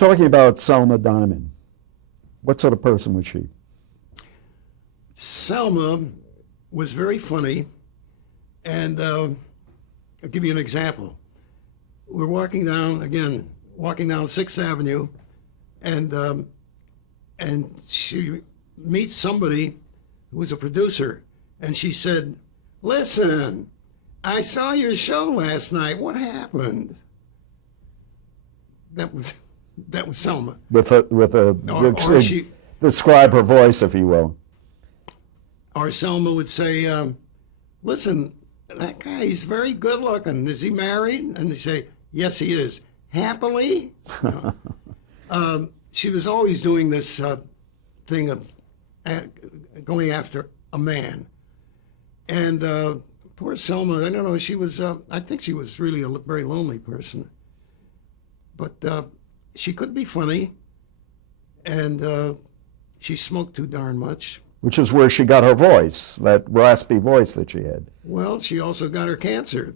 talking about Selma Diamond. What sort of person was she? Selma was very funny, and I'll give you an example. We're walking down 6th Avenue, and she meets somebody who was a producer, and she said, "Listen, I saw your show last night. What happened?" That was Selma. Describe her voice, if you will. Or Selma would say, "Listen, that guy, he's very good looking. Is he married?" And they say, "Yes, he is. Happily?" She was always doing this thing of going after a man. And poor Selma, I don't know, she was, I think she was really a very lonely person. But she could be funny, and she smoked too darn much. Which is where she got her voice, that raspy voice that she had. Well, she also got her cancer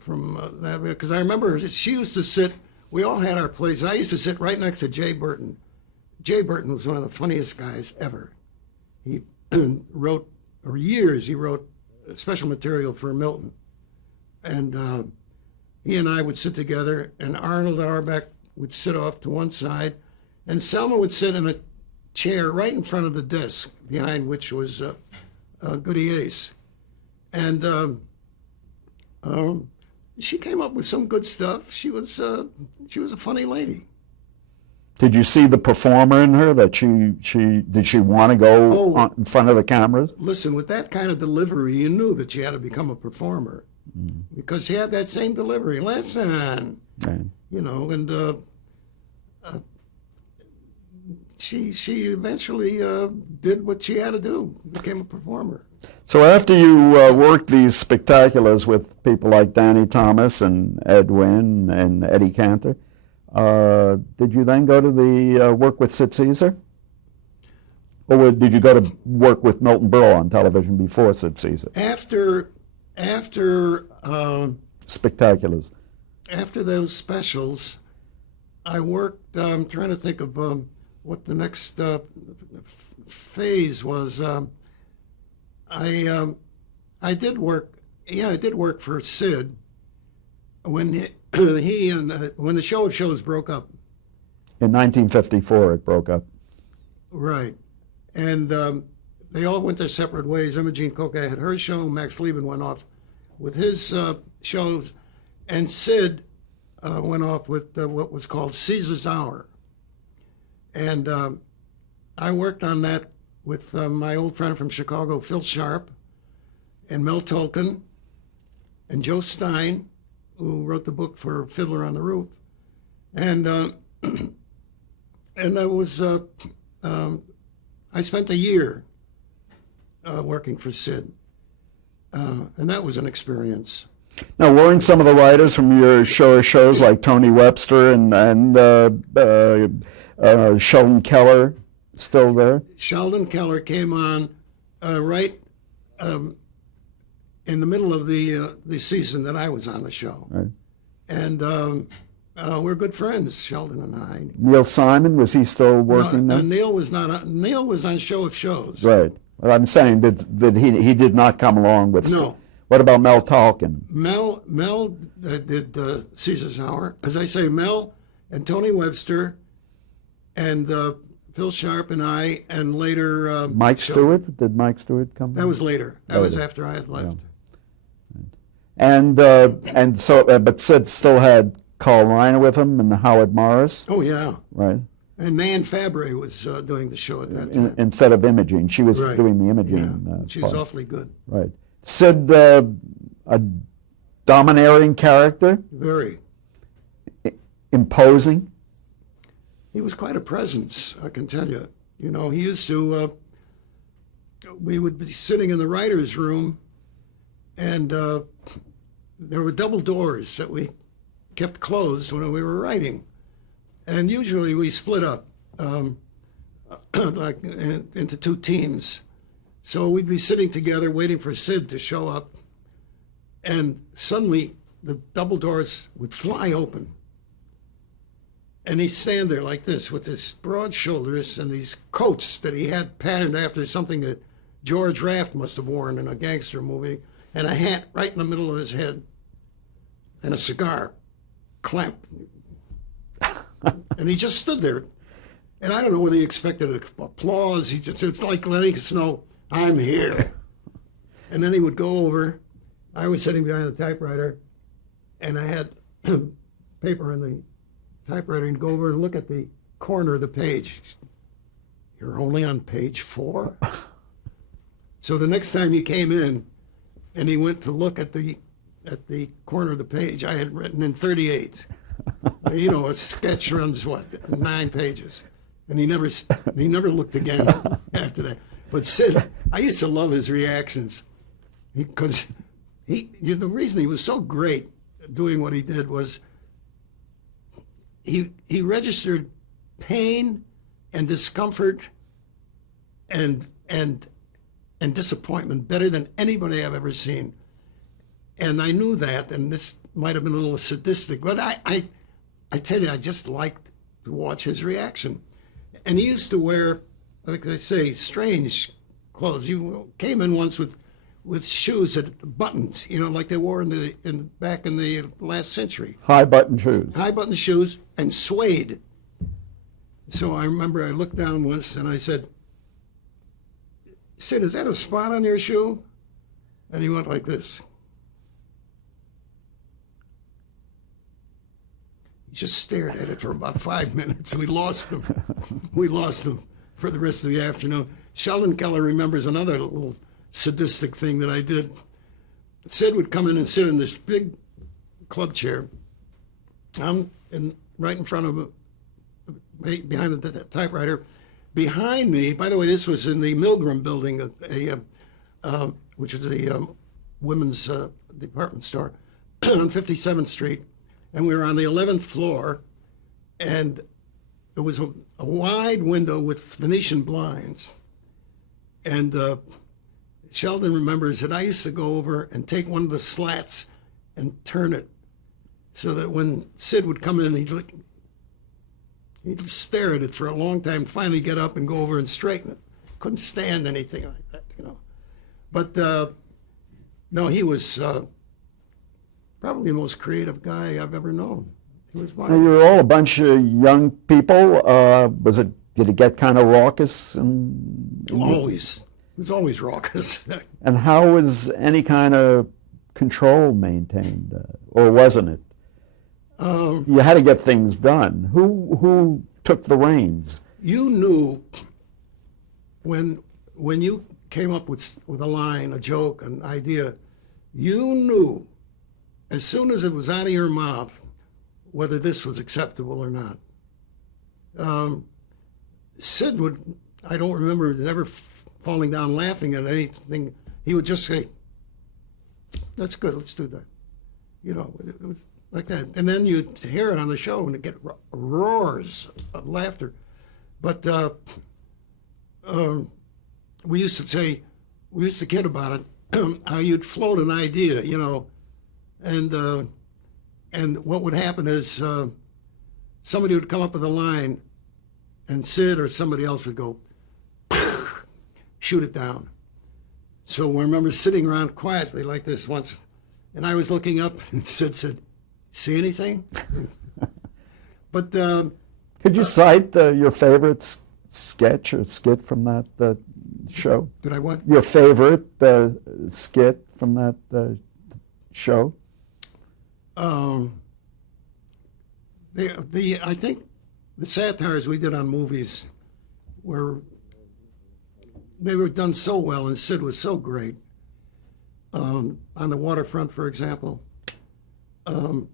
from that, because I remember she used to sit, we all had our place. I used to sit right next to Jay Burton. Jay Burton was one of the funniest guys ever. He wrote, for years, he wrote special material for Milton. And he and I would sit together, and Arnold Auerbach would sit off to one side, and Selma would sit in a chair right in front of the desk, behind which was Goody Ace. And she came up with some good stuff. She was a funny lady. Did you see the performer in her? That did she want to go in front of the cameras? Listen, with that kind of delivery, you knew that she had to become a performer, because she had that same delivery. Listen, you know, and she eventually did what she had to do, became a performer. So after you worked these spectaculars with people like Danny Thomas and Ed Wynn and Eddie Cantor, did you then go to the work with Sid Caesar? Or did you go to work with Milton Berle on television before Sid Caesar? After Spectaculars. After those specials, I worked, I'm trying to think of what the next phase was. I did work for Sid when when the Show of Shows broke up. In 1954, it broke up. Right. And they all went their separate ways. Imogene Coca had her show, Max Lieben went off with his shows, and Sid went off with what was called Caesar's Hour. And I worked on that with my old friend from Chicago, Phil Sharp, and Mel Tolkien, and Joe Stein, who wrote the book for Fiddler on the Roof. And and I was I spent a year working for Sid, and that was an experience. Now, weren't some of the writers from your shows like Tony Webster and Sheldon Keller still there? Sheldon Keller came on right in the middle of the season that I was on the show. Right. And we're good friends, Sheldon and I. Neil Simon, was he still working No, then? Neil was not. Neil was on Show of Shows. Right. Well, I'm saying that he did not come along with. No. What about Mel Tolkien? Mel did Caesar's Hour. As I say, Mel and Tony Webster and Phil Sharp and I, and later Mike Stewart? Did Mike Stewart come? That was later. That was after I had left. Yeah. And so, but Sid still had Carl Reiner with him and Howard Morris. Oh yeah. Right. And Nan Fabry was doing the show at that time. Instead of Imogene, she was Right. doing the Imogene. Yeah. She was part. awfully good. Right. Sid, a domineering character, Very. imposing. He was quite a presence, I can tell you. You know, he used to. We would be sitting in the writers' room, and there were double doors that we kept closed when we were writing, and usually we split up like into two teams. So we'd be sitting together waiting for Sid to show up, and suddenly the double doors would fly open, And he'd stand there like this with his broad shoulders and these coats that he had patterned after something that George Raft must have worn in a gangster movie, and a hat right in the middle of his head, and a cigar clamped. And he just stood there. And I don't know whether he expected applause. It's like letting us know, I'm here. And then he would go over. I was sitting behind the typewriter, and I had paper on the typewriter, and go over and look at the corner of the page. You're only on page 4? So the next time he came in, and he went to look at the corner of the page, I had written in 38. You know, a sketch runs, 9 pages. And he never looked again after that. But Sid, I used to love his reactions, because the reason he was so great at doing what he did was he registered pain and discomfort and disappointment better than anybody I've ever seen. And I knew that, and this might have been a little sadistic, but I tell you, I just liked to watch his reaction. And he used to wear, like I say, strange clothes. He came in once with shoes that buttons, you know, like they wore back in the last century. High button shoes. High button shoes and suede. So I remember I looked down once and I said, Sid, is that a spot on your shoe? And he went like this. He just stared at it for about 5 minutes. We lost him. We lost him for the rest of the afternoon. Sheldon Keller remembers another little sadistic thing that I did. Sid would come in and sit in this big club chair. I'm right in front of him, behind the typewriter. Behind me, by the way, this was in the Milgram building, which was a women's department store on 57th Street. And we were on the 11th floor, and it was a wide window with Venetian blinds. And Sheldon remembers that I used to go over and take one of the slats and turn it so that when Sid would come in, he'd stare at it for a long time, finally get up and go over and straighten it. Couldn't stand anything like that, you know. But no, he was probably the most creative guy I've ever known. He was Now, you were all a bunch of young people. Did it get kind of raucous? Always. It was always raucous. And how was any kind of control maintained, or wasn't it? You had to get things done. Who took the reins? You knew when you came up with a line, a joke, an idea, you knew as soon as it was out of your mouth whether this was acceptable or not. Sid would, I don't remember ever falling down laughing at anything. He would just say, "That's good, let's do that." You know, it was like that. And then you'd hear it on the show and it'd get roars of laughter. But we used to kid about it, how you'd float an idea, you know, and what would happen is somebody would come up with a line, and Sid or somebody else would go, shoot it down. So I remember sitting around quietly like this once, and I was looking up, and Sid said, "See anything?" But could you cite your favorite sketch or skit from that show? Did I what? Your favorite skit from that show? I think the satires we did on movies they were done so well, and Sid was so great. On the Waterfront, for example, and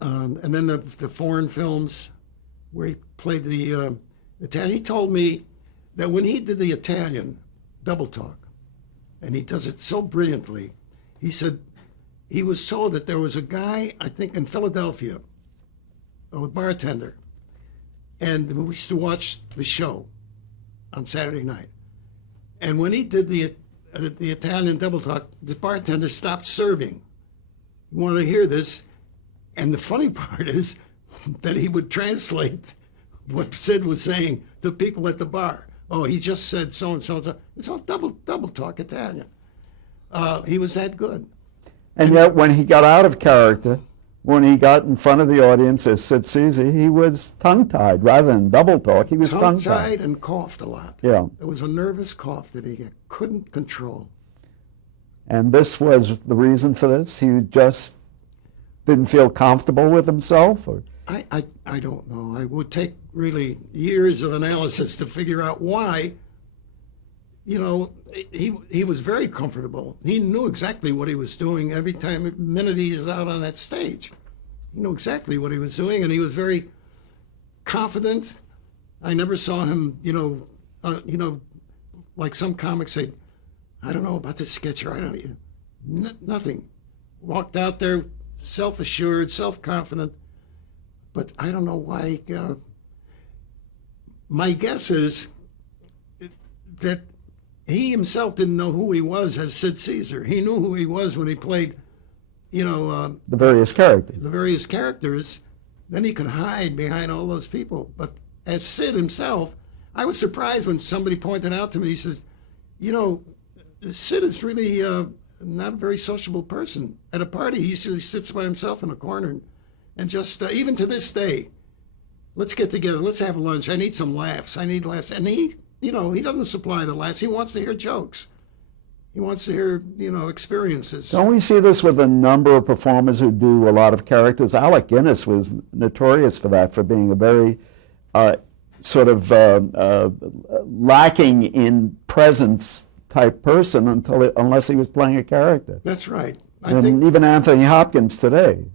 then the foreign films where he played the Italian. He told me that when he did the Italian double talk, and he does it so brilliantly, he said he was told that there was a guy, I think in Philadelphia, a bartender, and we used to watch the show on Saturday night. And when he did the Italian double talk, the bartender stopped serving. He wanted to hear this. And the funny part is, that he would translate what Sid was saying to people at the bar. Oh, he just said so and so. It's all double talk Italian. He was that good. And yet, when he got out of character, when he got in front of the audience as Sid Caesar, he was tongue-tied rather than double talk. He was tongue-tied. Tongue-tied and coughed a lot. Yeah. It was a nervous cough that he couldn't control. And this was the reason for this? He just didn't feel comfortable with himself? Or? I don't know. I would take really years of analysis to figure out why. You know, he was very comfortable. He knew exactly what he was doing every minute he was out on that stage. He knew exactly what he was doing, and he was very confident. I never saw him, like some comics say, I don't know about this sketch, or I don't, nothing. Walked out there self-assured, self-confident, but I don't know why. My guess is that he himself didn't know who he was as Sid Caesar. He knew who he was when he played, the various characters. The various characters. Then he could hide behind all those people. But as Sid himself, I was surprised when somebody pointed out to me, he says, Sid is really not a very sociable person. At a party, he usually sits by himself in a corner and just, even to this day, let's get together, let's have lunch. I need some laughs. I need laughs. And he doesn't supply the laughs. He wants to hear jokes. He wants to hear, experiences. Don't we see this with a number of performers who do a lot of characters? Alec Guinness was notorious for that, for being a very lacking in presence type person unless he was playing a character. That's right. And even Anthony Hopkins today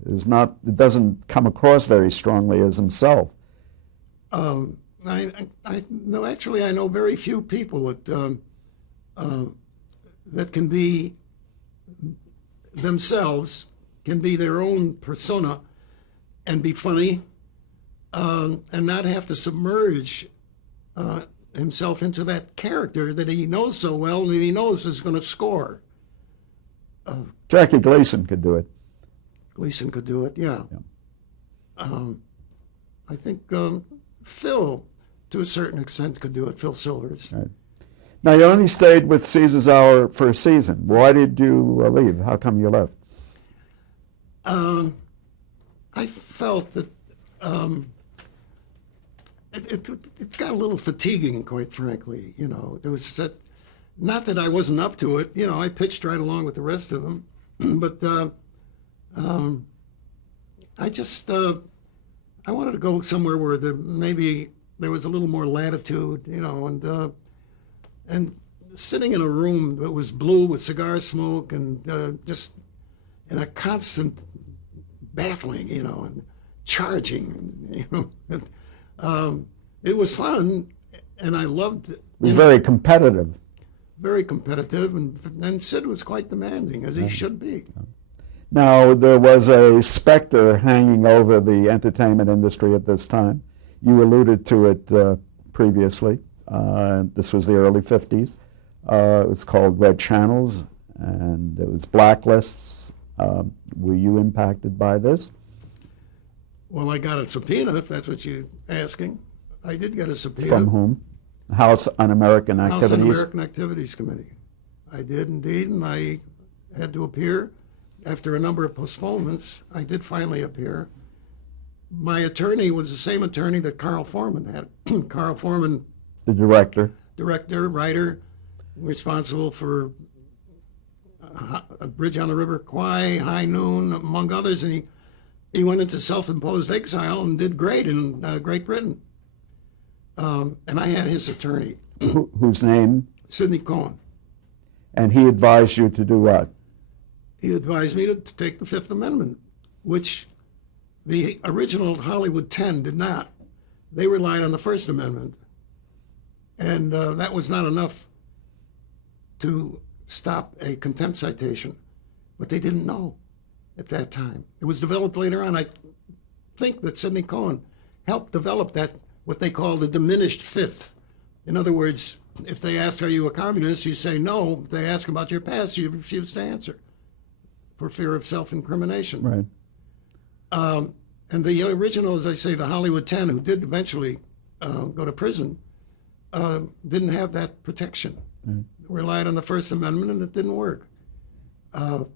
doesn't come across very strongly as himself. I know very few people that can be themselves, can be their own persona, and be funny, and not have to submerge himself into that character that he knows so well and that he knows is going to score. Jackie Gleason could do it. Gleason could do it, yeah. I think Phil, to a certain extent, could do it. Phil Silvers. Right. Now, you only stayed with Caesar's Hour for a season. Why did you leave? How come you left? I felt that it got a little fatiguing, quite frankly. There was not that I wasn't up to it. I pitched right along with the rest of them, but I just I wanted to go somewhere where maybe there was a little more latitude, and sitting in a room that was blue with cigar smoke and just in a constant battling, and charging, it was fun, and I loved it. It was very competitive. Very competitive, and Sid was quite demanding, as he should be. Now, there was a specter hanging over the entertainment industry at this time. You alluded to it previously. This was the early 50s. It was called Red Channels, and it was blacklists. Were you impacted by this? Well, I got a subpoena, if that's what you're asking. I did get a subpoena. From whom? House Un-American Activities? House Un-American Activities Committee. I did indeed, and I had to appear. After a number of postponements, I did finally appear. My attorney was the same attorney that Carl Foreman had. Carl Foreman, the director, writer, responsible for A Bridge on the River Kwai, High Noon, among others, and he went into self-imposed exile and did great in Great Britain. And I had his attorney. Whose name? Sidney Cohen. And he advised you to do what? He advised me to take the Fifth Amendment, which the original Hollywood 10 did not. They relied on the First Amendment. And that was not enough to stop a contempt citation. But they didn't know at that time. It was developed later on. I think that Sidney Cohen helped develop that, what they call the diminished fifth. In other words, if they ask, are you a communist, you say no. If they ask about your past, you refuse to answer for fear of self-incrimination. Right. And the original, as I say, the Hollywood 10, who did eventually go to prison, didn't have that protection. Relied on the First Amendment, and it didn't work.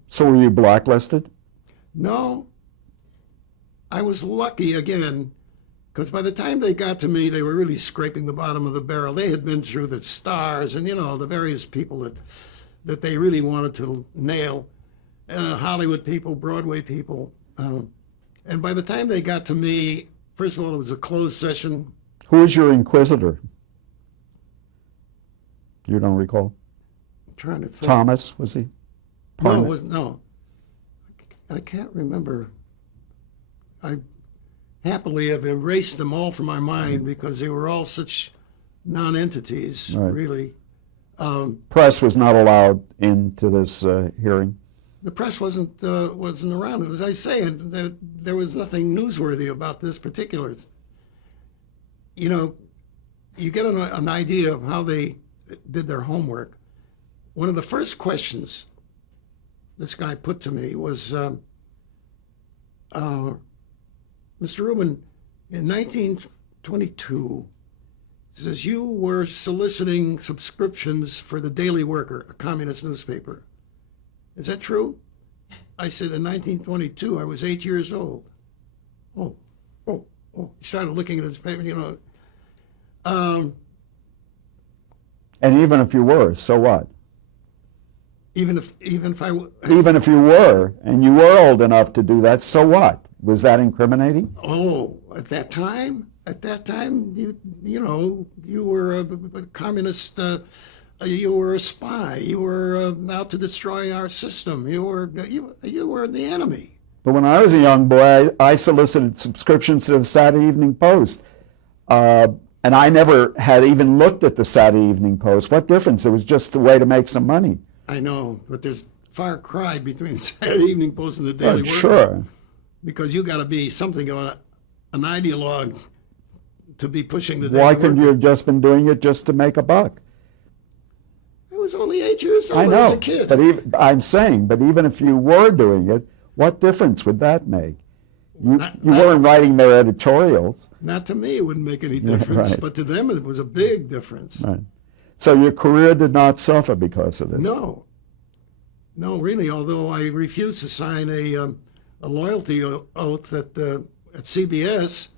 So were you blacklisted? No, I was lucky again, because by the time they got to me, they were really scraping the bottom of the barrel. They had been through the stars and, the various people that they really wanted to nail, Hollywood people, Broadway people. And by the time they got to me, first of all, it was a closed session. Who was your inquisitor? You don't recall? I'm trying to think. Thomas, was he? No. I can't remember. I happily have erased them all from my mind because they were all such non-entities, Right. really. Press was not allowed into this hearing. The press wasn't around. As I say, there was nothing newsworthy about this particular. You get an idea of how they did their homework. One of the first questions this guy put to me was, Mr. Ruben, in 1922, he says, you were soliciting subscriptions for the Daily Worker, a communist newspaper. Is that true? I said, in 1922, I was 8 years old. Oh. He started looking at his paper, And even if you were, so what? Even if I Even if you were, and you were old enough to do that, so what? Was that incriminating? at that time, you were a communist. You were a spy. You were out to destroy our system. You were the enemy. But when I was a young boy, I solicited subscriptions to the Saturday Evening Post. And I never had even looked at the Saturday Evening Post. What difference? It was just a way to make some money. I know, but there's far cry between Saturday Evening Post and the Daily Worker. Sure. Because you got to be something of an ideologue to be pushing the Daily Why Worker. couldn't you have just been doing it just to make a buck? I was only 8 years old. I know, I was a kid. but even if you were doing it, what difference would that make? You weren't writing their editorials. Not to me, it wouldn't make any difference, right. but to them, it was a big difference. Right. So your career did not suffer because of this. No, really. Although I refused to sign a loyalty oath at CBS,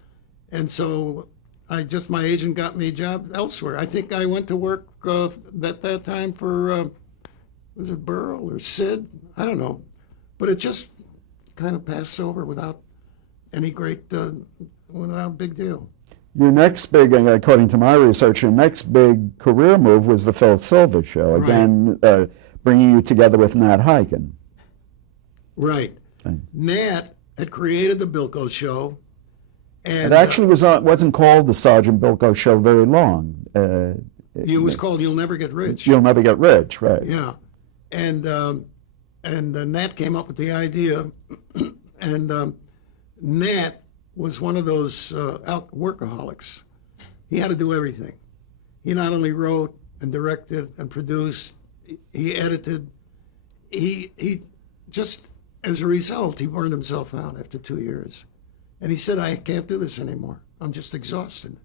and so my agent got me a job elsewhere. I think I went to work at that time for was it Burl or Sid? I don't know, but it just kind of passed over without any without big deal. Your next big, according to my research, your next big career move was the Phil Silver Show, Right. again bringing you together with Nat Hiken. Right. Okay. Nat had created the Bilko Show, and It actually wasn't called the Sergeant Bilko Show very long. it was called "You'll Never Get Rich." You'll Never Get Rich, right? Yeah, and Nat came up with the idea, and Nat was one of those workaholics. He had to do everything. He not only wrote and directed and produced, he edited. He just, as a result, he burned himself out after 2 years, and he said, "I can't do this anymore. I'm just exhausted."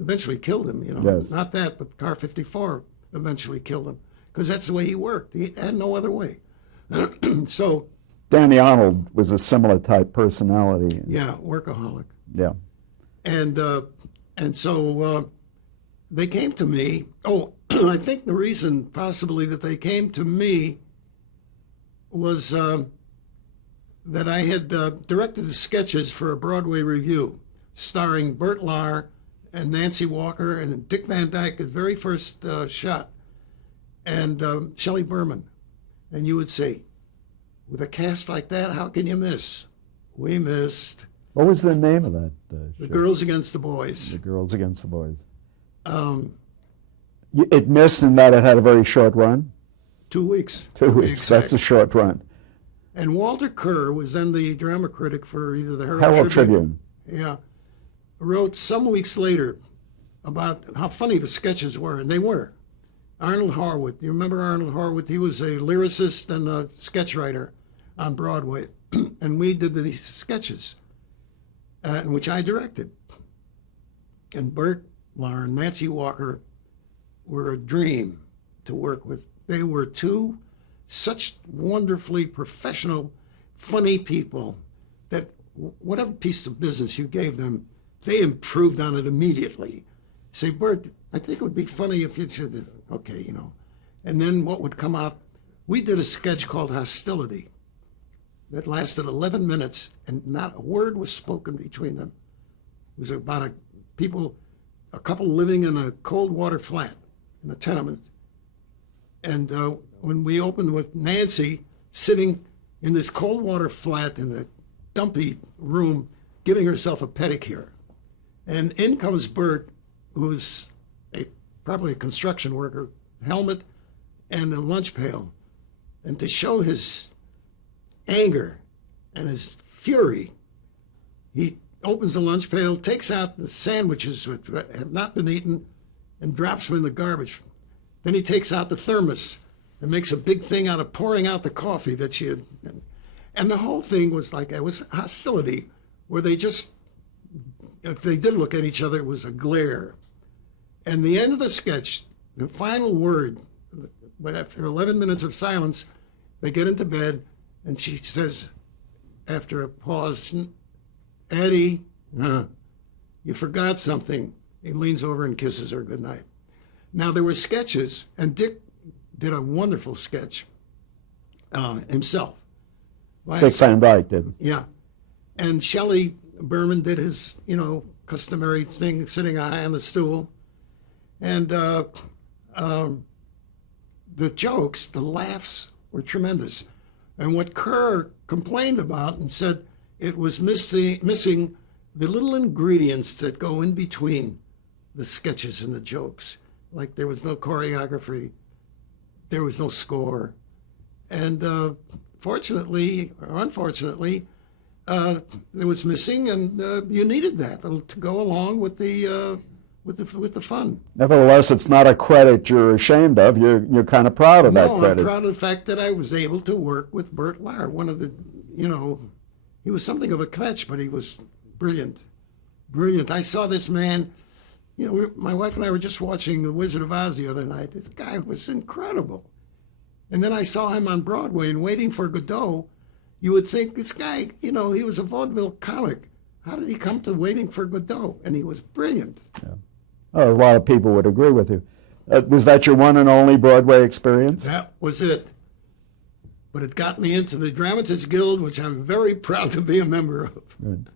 Eventually killed him. Yes. Not that, but Car 54 eventually killed him because that's the way he worked. He had no other way. So. Danny Arnold was a similar type personality. Yeah, workaholic. Yeah. And so they came to me. Oh, I think the reason possibly that they came to me was that I had directed the sketches for a Broadway review starring Bert Lahr and Nancy Walker and Dick Van Dyke, his very first shot, and Shelley Berman. And you would say, with a cast like that, how can you miss? We missed. What was the name of that show? The Girls Against the Boys. The Girls Against the Boys. It missed in that it had a very short run? 2 weeks. 2 to be weeks. exact. That's a short run. And Walter Kerr was then the drama critic for either the Herald Herald Tribune. Yeah. Wrote some weeks later about how funny the sketches were, and they were. Arnold Harwood. You remember Arnold Harwood? He was a lyricist and a sketch writer on Broadway, and we did these sketches. which I directed. And Bert Lahr and Nancy Walker were a dream to work with. They were two such wonderfully professional, funny people that whatever piece of business you gave them, they improved on it immediately. Say, Bert, I think it would be funny if you said, okay, you know. And then what would come out, we did a sketch called Hostility that lasted 11 minutes, and not a word was spoken between them. It was about a couple living in a cold water flat in a tenement. And when we opened with Nancy sitting in this cold water flat in a dumpy room, giving herself a pedicure. And in comes Bert, who's probably a construction worker, helmet and a lunch pail. And to show his anger and his fury, he opens the lunch pail, takes out the sandwiches which have not been eaten, and drops them in the garbage. Then he takes out the thermos and makes a big thing out of pouring out the coffee that she had. And the whole thing was like, it was hostility, where they just, if they did look at each other, it was a glare. And the end of the sketch, the final word, after 11 minutes of silence, they get into bed, and she says, after a pause, Eddie, you forgot something. He leans over and kisses her goodnight. Now, there were sketches, and Dick did a wonderful sketch himself. Dick Van Dyke did. Yeah. And Shelley Berman did his, customary thing, sitting high on the stool. And the jokes, the laughs were tremendous. And what Kerr complained about and said it was missing the little ingredients that go in between the sketches and the jokes. Like there was no choreography, there was no score. And fortunately or unfortunately, it was missing, and you needed that to go along with the fun. Nevertheless, it's not a credit you're ashamed of. You're kind of proud of that credit. No, I'm proud of the fact that I was able to work with Bert Lahr. One of the, he was something of a catch, but he was brilliant. Brilliant. I saw this man, my wife and I were just watching The Wizard of Oz the other night. This guy was incredible. And then I saw him on Broadway in Waiting for Godot. You would think this guy, he was a vaudeville comic. How did he come to Waiting for Godot? And he was brilliant. Yeah. Oh, a lot of people would agree with you. Was that your one and only Broadway experience? That was it. But it got me into the Dramatists Guild, which I'm very proud to be a member of. Good.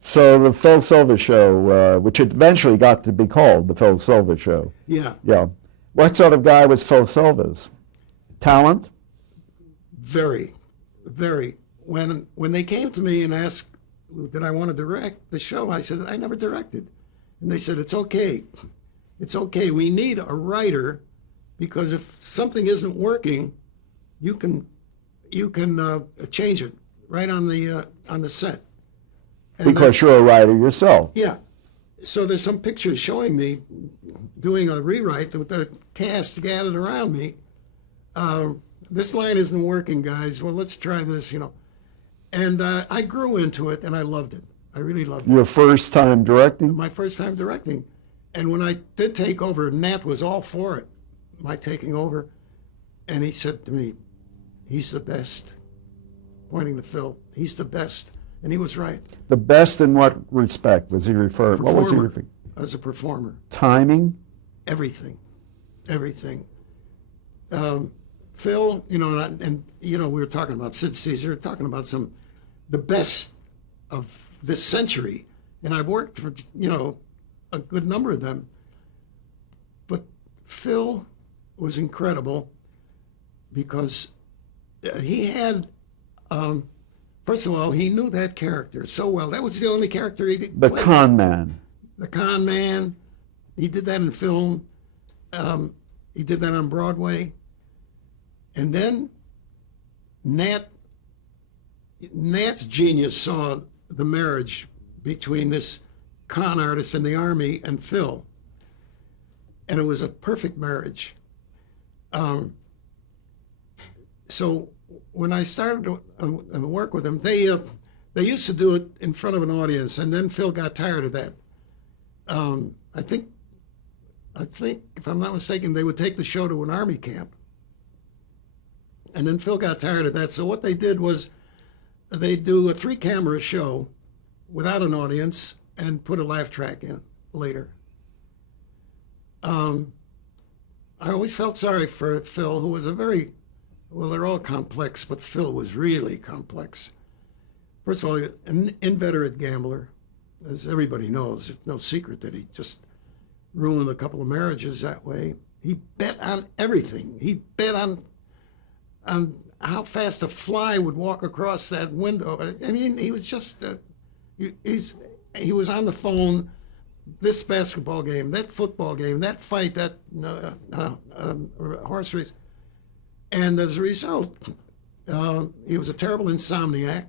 So the Phil Silver Show, which eventually got to be called the Phil Silver Show. Yeah. Yeah. What sort of guy was Phil Silvers? Talent? Very, very. When they came to me and asked, did I want to direct the show, I said, I never directed. And they said, it's okay. It's okay. We need a writer, because if something isn't working, you can change it right on the set. And Because you're a writer yourself. yeah. So there's some pictures showing me doing a rewrite with the cast gathered around me. This line isn't working, guys. Well, let's try this, And I grew into it, and I loved it. I really loved it. Your first time directing? My first time directing. And when I did take over, Nat was all for it, my taking over. And he said to me, he's the best, pointing to Phil. He's the best. And he was right. The best in what respect was he referring? What was he referring? As a performer. Timing? Everything. Everything. Phil, we were talking about Sid Caesar, talking about the best of this century. And I've worked for, a good number of them. But Phil was incredible because he had, first of all, he knew that character so well. That was the only character he played. The con man. The con man. He did that in film. He did that on Broadway. And then Nat's genius saw the marriage between this con artist in the army and Phil. And it was a perfect marriage. So when I started to work with him, they They used to do it in front of an audience, and then Phil got tired of that. I think, if I'm not mistaken, they would take the show to an army camp. And then Phil got tired of that. So what they did was they'd do a 3-camera show without an audience and put a laugh track in later. I always felt sorry for Phil, who was well, they're all complex, but Phil was really complex. First of all, an inveterate gambler, as everybody knows. It's no secret that he just ruined a couple of marriages that way. He bet on everything. He bet on how fast a fly would walk across that window. I mean, he was just, he was on the phone, this basketball game, that football game, that fight, that horse race. And as a result, he was a terrible insomniac.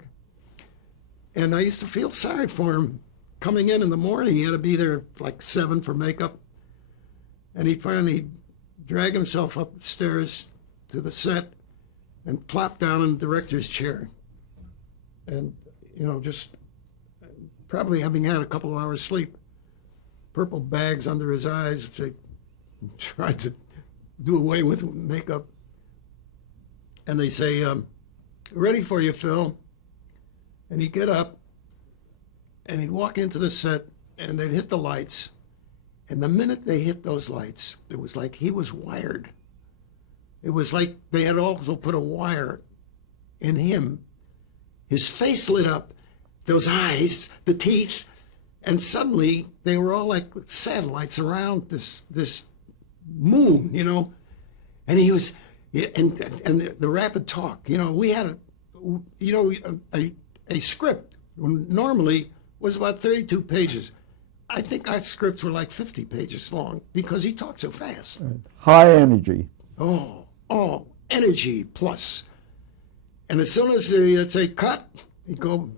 And I used to feel sorry for him. Coming in the morning, he had to be there like 7 for makeup. And he'd finally drag himself upstairs to the set and plop down in the director's chair. And, just probably having had a couple of hours sleep, purple bags under his eyes, which they tried to do away with makeup. And they say, ready for you, Phil. And he'd get up and he'd walk into the set and they'd hit the lights. And the minute they hit those lights, it was like he was wired. It was like they had also put a wire in him. His face lit up, those eyes, the teeth, and suddenly they were all like satellites around this moon, And he was, and the rapid talk, we had a script normally was about 32 pages. I think our scripts were like 50 pages long because he talked so fast. Right. High energy. Oh, energy plus. And as soon as they'd say cut, he'd go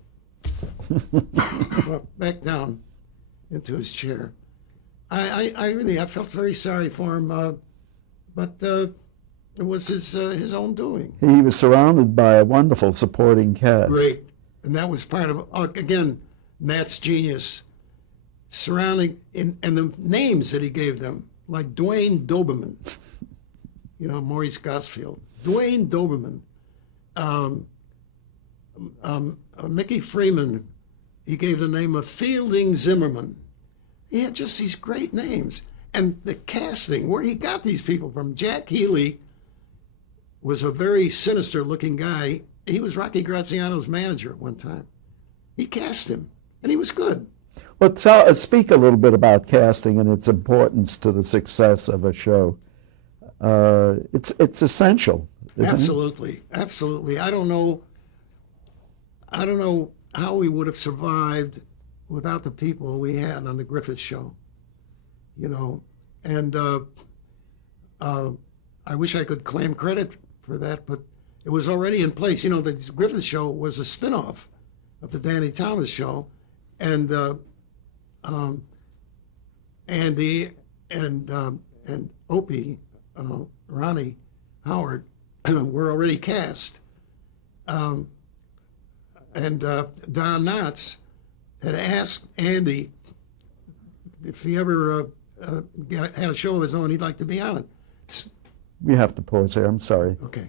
back down into his chair. I felt very sorry for him, but it was his own doing. He was surrounded by a wonderful supporting cast. Great. And that was part of, again, Nat's genius. Surrounding, and the names that he gave them, like Dwayne Doberman, Maurice Gosfield, Dwayne Doberman, Mickey Freeman, he gave the name of Fielding Zimmerman. He had just these great names. And the casting, where he got these people from, Jack Healy was a very sinister-looking guy. He was Rocky Graziano's manager at one time. He cast him, and he was good. Well, speak a little bit about casting and its importance to the success of a show. It's essential, isn't Absolutely, absolutely. I don't know how we would have survived without the people we had on the Griffith Show. And I wish I could claim credit for that, but it was already in place. The Griffith Show was a spin-off of the Danny Thomas Show, and Andy and Opie, Ronnie Howard, were already cast. And Don Knotts had asked Andy if he ever had a show of his own, he'd like to be on it. We have to pause there. I'm sorry. Okay.